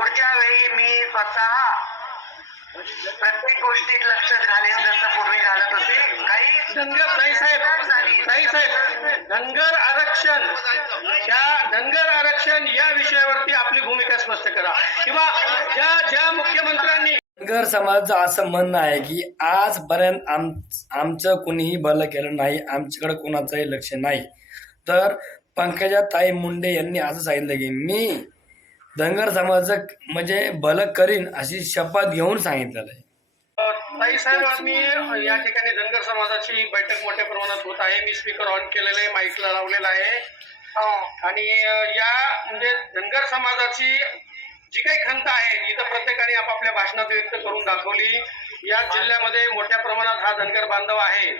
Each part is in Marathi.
पुढच्या वेळी मी स्वतः प्रत्येक गोष्टीत लक्ष घालेन जसं पूर्वी घालत होते. काही धनगर ताई साहेब. ताई साहेब. धनगर आरक्षण त्या धनगर आरक्षण या विषयावरती आपली भूमिका स्पष्ट करा. किंवा ज्या ज्या मुख्यमंत्र्यांनी धनगर समाजाचं असं म्हणणं आहे की आजपर्यंत आम आमचं कुणीही भलं केलं नाही आमच्याकडे कोणाचंही लक्ष नाही. तर पंकजा ताई मुंडे यांनी असं सांगितलं की मी धनगर समाजाचं म्हणजे भलं करीन अशी शपथ घेऊन सांगितलेलं आहे. ताई साहेब मी या ठिकाणी धनगर समाजाची बैठक मोठ्या प्रमाणात होत आहे. मी स्पीकर ऑन केलेलं आहे माईकला लावलेला आहे. हो. आणि या म्हणजे धनगर समाजाची जी काही खंत आहे इथं प्रत्येकाने आपापल्या भाषणात व्यक्त करून दाखवली. या जिल्ह्यामध्ये मोठ्या प्रमाणात हा धनगर बांधव आहे.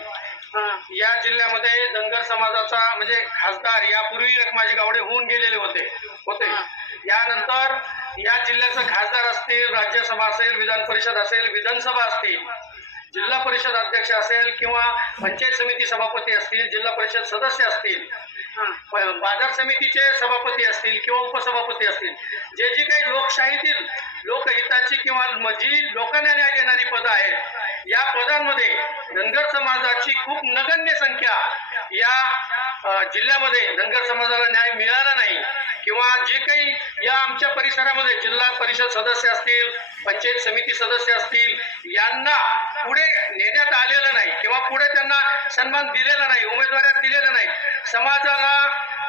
हं. या जिल्ह्यामध्ये धनगर समाजाचा म्हणजे खासदार यापूर्वी रखमाजी गावडे होऊन गेलेले होते. होते. यानंतर या जिल्ह्याचं खासदार असतील राज्यसभा असेल विधान परिषद असेल विधानसभा असतील जिल्हा परिषद अध्यक्ष असेल किंवा पंचायत समिती सभापती असतील जिल्हा परिषद सदस्य असतील प- बाजार समितीचे सभापती असतील किंवा उपसभापती असतील जे जी काही लोकशाहीतील लोकहिताची किंवा म- जी लोकांना न्याय देणारी पदं आहेत या पदांमध्ये धनगर समाजाची खूप नगण्य संख्या या जिल्ह्यामध्ये धनगर समाजाला न्याय मिळाला नाही किंवा जे काही या आमच्या परिसरामध्ये जिल्हा परिषद सदस्य असतील पंचायत समिती सदस्य असतील यांना पुढे नेण्यात आलेलं नाही किंवा पुढे त्यांना सन्मान दिलेला नाही उमेदवाऱ्या दिलेलं नाही. समाजाला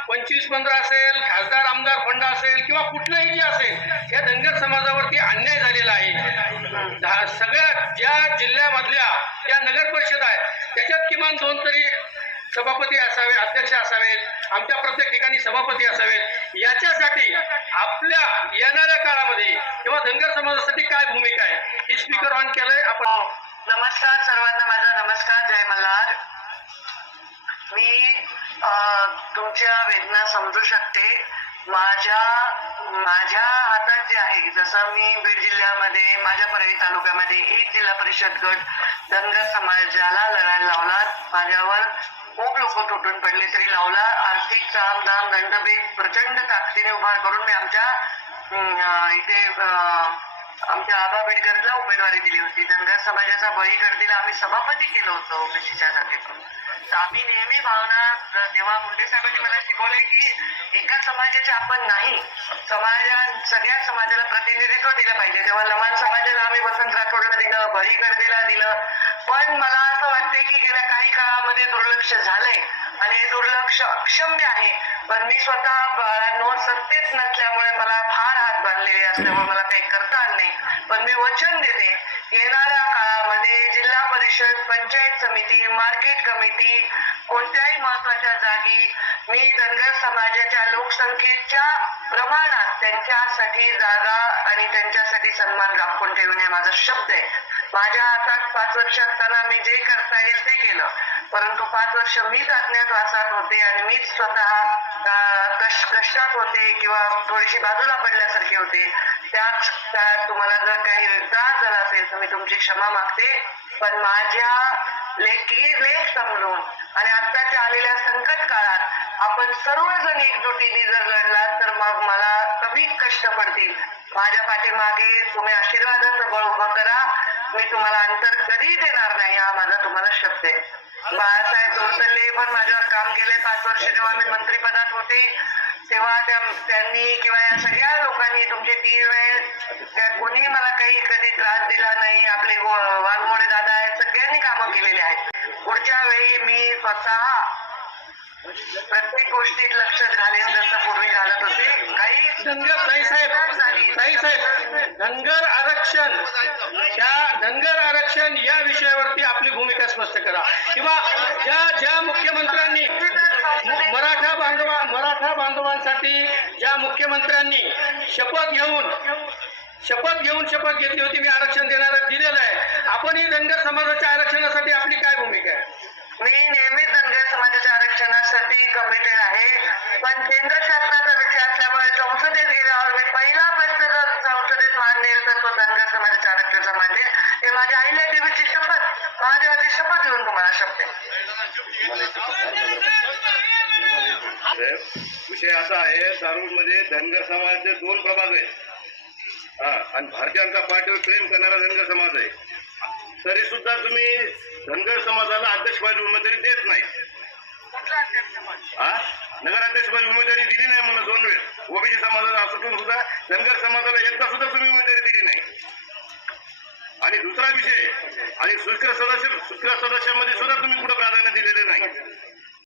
पंचवीस पंधरा असेल खासदार आमदार फंड असेल किंवा कुठलंही जे असेल या धनगर समाजावरती अन्याय झालेला आहे. सगळ्या ज्या जिल्ह्यामधल्या ज्या नगर परिषद आहेत त्याच्यात किमान दोन तरी सभापती असावे अध्यक्ष असावेत आमच्या प्रत्येक ठिकाणी सभापती असावेत. याच्यासाठी आपल्या येणाऱ्या काळामध्ये किंवा धनगर समाजासाठी काय भूमिका आहे? ही स्पीकर ऑन केलंय. आपण हो. नमस्कार सर्वांना माझा नमस्कार. जय मल्हार. मी अं, तुमच्या वेदना समजू शकते. माझ्या माझ्या हातात जे आहे जसं मी बीड जिल्ह्यामध्ये माझ्या परळी तालुक्यामध्ये एक जिल्हा परिषद गट धनगर समाजाला लढायला लावला. माझ्यावर खूप लोक तुटून पडले तरी लावला. आर्थिक चाम दाम दंडभेद प्रचंड ताकदीने उभा करून मी आमच्या इथे आमच्या आबा बिडकरला उमेदवारी दिली होती. धनगर समाजाचा बळी गर्दीला आम्ही सभापती केलं होतं ओबीसीच्या जातीतून तर आम्ही नेहमी भावना जेव्हा मुंडे साहेबांनी मला शिकवले की एका समाजाचे आपण नाही समाजा सगळ्या समाजाला प्रतिनिधित्व दिलं पाहिजे. तेव्हा लमान समाजाला आम्ही वसंत राठोडला दिलं बळी गर्दीला दिलं. पण मला असं वाटतंय की गेल्या काही काळामध्ये दुर्लक्ष झालंय आणि हे दुर्लक्ष अक्षम्य आहे. पण मी स्वतः बाळांवर सत्तेत नसल्यामुळे मला फार हात बांधलेले असल्यामुळे मला काही करता आलं नाही. पण मी वचन देते येणाऱ्या काळामध्ये जिल्हा परिषद पंचायत समिती मार्केट कमिटी कोणत्याही महत्त्वाच्या जागी मी धनगर समाजाच्या लोकसंख्येच्या प्रमाणात त्यांच्यासाठी जागा आणि त्यांच्यासाठी सन्मान राखून ठेवणे माझा शब्द आहे. माझ्या हातात पाच वर्ष असताना मी जे करता येईल ते केलं. परंतु पाच वर्ष मीच अज्ञातवासात होते आणि मीच स्वतः अं, कष्टात होते किंवा थोडीशी बाजूला पडल्यासारखे होते. त्याच काळात तुम्हाला जर काही त्रास झाला असेल तर मी तुमची क्षमा मागते. पण माझ्या लेखी लेख समजून आणि आत्ताच्या आलेल्या संकट काळात आपण सर्वजण एकजुटीने जर लढला तर मग मला कमी कष्ट पडतील. माझ्या पाठीमागे तुम्ही आशीर्वादाचं बळ उभं करा. मी तुम्हाला अंतर कधी देणार नाही हा माझा तुम्हाला शब्द आहे. बाळासाहेब जोरसल्ले पण माझ्यावर काम केले. पाच वर्ष जेव्हा मी मंत्रिपदात होते तेव्हा त्यांनी किंवा या सगळ्या लोकांनी तुमचे तीन वेळेस कोणी मला काही कधी त्रास दिला नाही. आपले गो- वाघमोडे दादा आहेत सगळ्यांनी कामं केलेली आहेत. पुढच्या वेळी मी स्वतः प्रत्येक गोष्टीत लक्ष घालेन जसं पूर्वी घालत होते. धनगर ताई साहेब. झाली. साहेब. धनगर आरक्षण. त्या धनगर आरक्षण या विषयावरती आपली भूमिका स्पष्ट करा. किंवा ज्या ज्या मुख्यमंत्र्यांनी मराठा बांधवा मराठा बांधवांसाठी ज्या मुख्यमंत्र्यांनी शपथ घेऊन शपथ घेऊन शपथ घेतली होती मी आरक्षण देणार दिलेलं आहे. आपण ही धनगर समाजाच्या आरक्षणासाठी आपली काय भूमिका आहे? मी नेहमी धनगर समाजाच्या आरक्षणासाठी कमिटेड आहे. पण केंद्र शासनाने असल्यामुळे संसदेत गेल्यावर मी पहिला प्रश्न जर संसदेत मांडेल तर तो धनगर समाजाच्या आरक्षणाचा मांडेल हे माझ्या आईला देवीची शपथ महादेवाची शपथ घेऊन तुम्हाला शपथ विषय असा आहे धारूरमध्ये धनगर समाजाचे दोन प्रभाग आहेत. हा आणि भारतीय जनता पार्टीवर प्रेम करणारा धनगर समाज आहे. तरी सुद्धा तुम्ही धनगर समाजाला अध्यक्षपदी उमेदवारी देत नाही. हा? नगराध्यक्षपदी उमेदवारी दिली नाही म्हणून दोन वेळ. ओबीसी समाजाला सुटून सुद्धा धनगर समाजाला एकदा सुद्धा तुम्ही उमेदवारी दिली नाही. आणि दुसरा विषय आणि सुस्कर सदस्य सुस्कर सदस्यामध्ये सुद्धा तुम्ही कुठं प्राधान्य दिलेलं नाही.